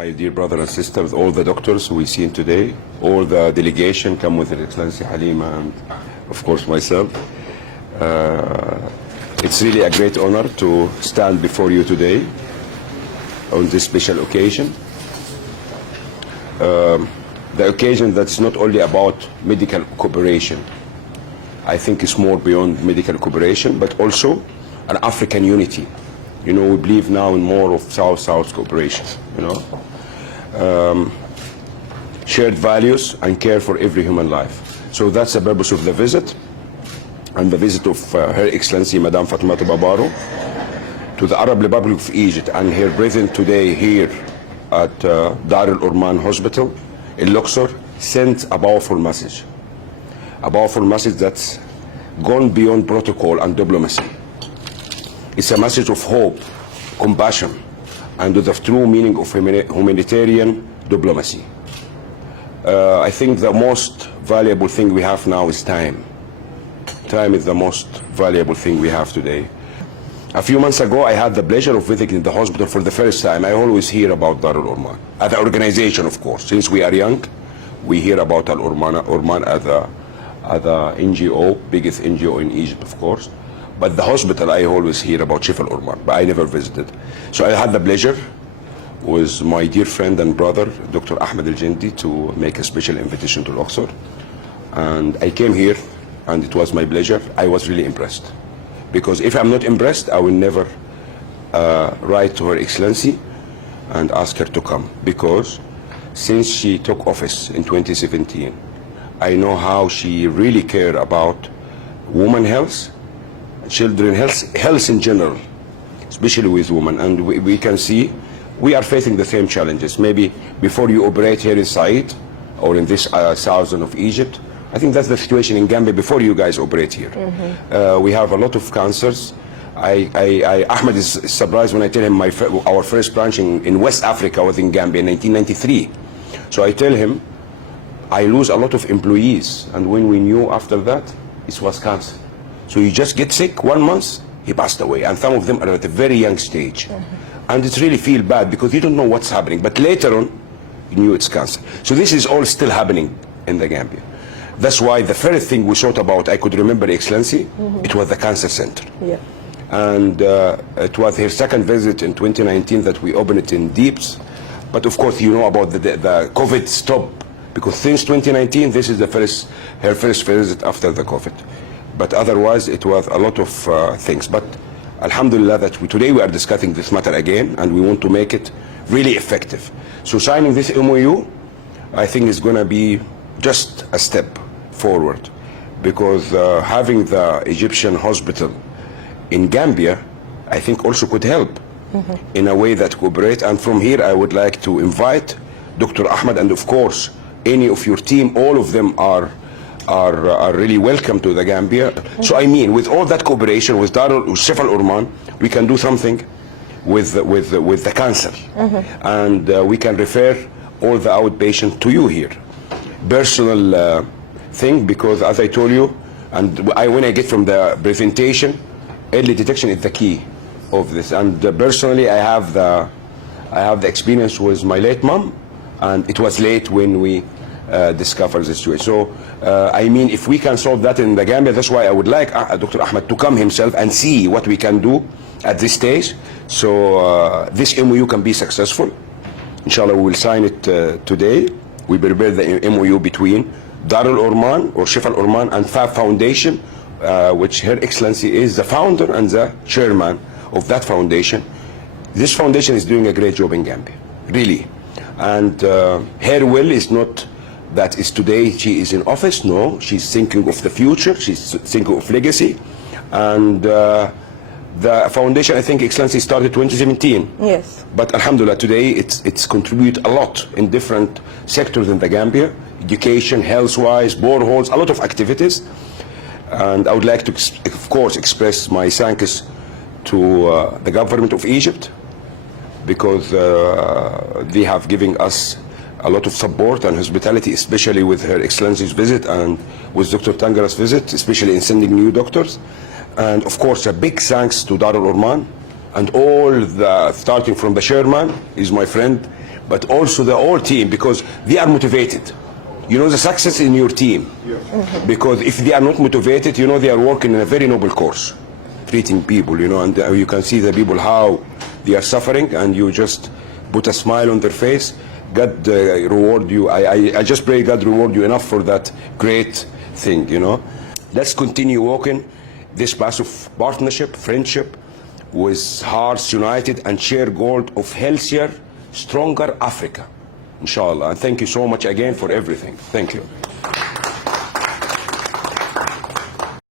my dear brothers and sisters, all the doctors we seen today, all the delegation come with Her Excellency Halima and of course myself. It's really a great honor to stand before you today on this special occasion. The occasion that's not only about medical cooperation. I think it's more beyond medical cooperation, but also an African unity. You know, we believe now in more of South-South cooperation, you know. Shared values and care for every human life. So that's the purpose of the visit, and the visit of Her Excellency Madame Fatoumatta Bah-Barrow to the Arab Republic of Egypt, and her presence today here at Dar Al-Orman Hospital in Luxor sent a powerful message. A powerful message that's gone beyond protocol and diplomacy. It's a message of hope, compassion, and the true meaning of humanitarian diplomacy. I think the most valuable thing we have now is time. Time is the most valuable thing we have today. A few months ago, I had the pleasure of visiting the hospital for the first time. I always hear about Dar Al-Orman, as an organization, of course. Since we are young, we hear about Al-Orman as a NGO, biggest NGO in Egypt, of course. But the hospital, I always hear about Shifaa Al-Orman, but I never visited. So I had the pleasure with my dear friend and brother, Dr. Ahmed Al-Jindi, to make a special invitation to Luxor. And I came here, and it was my pleasure. I was really impressed. Because if I'm not impressed, I will never write to Her Excellency and ask her to come. Because since she took office in 2017, I know how she really cared about women health, children health, health in general, especially with women. And we can see we are facing the same challenges. Maybe before you operate here in Said or in this southern of Egypt, I think that's the situation in Gambia before you guys operate here. We have a lot of cancers. Ahmed is surprised when I tell him our first branch in West Africa was in Gambia in 1993. So I tell him, I lose a lot of employees, and when we knew after that, it was cancer. So you just get sick 1 month, he passed away, and some of them are at a very young stage. And it really feel bad because you don't know what's happening, but later on, you knew it's cancer. So this is all still happening in the Gambia. That's why the first thing we thought about, I could remember, Excellency, it was the cancer center. Yeah. And it was her second visit in 2019 that we opened it in Deeps. But of course, you know about the COVID stop, because since 2019, this is her first visit after the COVID. But otherwise, it was a lot of things. But Alhamdulillah, that today we are discussing this matter again, and we want to make it really effective. So signing this MOU, I think is going to be just a step forward, because having the Egyptian hospital in Gambia, I think also could help in a way that cooperate. And from here, I would like to invite Dr. Ahmed, and of course, any of your team, all of them are really welcome to the Gambia. So I mean, with all that cooperation with Shifaa Al-Orman, we can do something with the cancer, and we can refer all the outpatient to you here. Personal thing, because as I told you, and when I get from the presentation, early detection is the key of this. And personally, I have the experience with my late mom, and it was late when we discovered the situation. So I mean, if we can solve that in the Gambia, that's why I would like Dr. Ahmed to come himself and see what we can do at this stage, so this MOU can be successful. Inshallah, we will sign it today. We prepare the MOU between Dar Al-Orman or Shifaa Al-Orman and FABB Foundation, which Her Excellency is the founder and the chairman of that foundation. This foundation is doing a great job in Gambia, really. And her will is not that is today she is in office. No, she's thinking of the future. She's thinking of legacy. And the foundation, I think, Excellency, started 2017. Yes. But Alhamdulillah, today it's contribute a lot in different sectors in the Gambia, education, health-wise, boreholes, a lot of activities. And I would like to, of course, express my thanks to the government of Egypt, because they have given us a lot of support and hospitality, especially with Her Excellency's visit and with Dr. Tangara's visit, especially in sending new doctors. And of course, a big thanks to Dar Al-Orman and all the, starting from the chairman, is my friend, but also the whole team, because they are motivated. You know, the success in your team. Because if they are not motivated, you know, they are working in a very noble course, treating people, you know, and you can see the people how they are suffering, and you just put a smile on their face. God reward you. I just pray God reward you enough for that great thing, you know. Let's continue walking this path of partnership, friendship, with hearts united and share goal of healthier, stronger Africa, inshallah. And thank you so much again for everything. Thank you.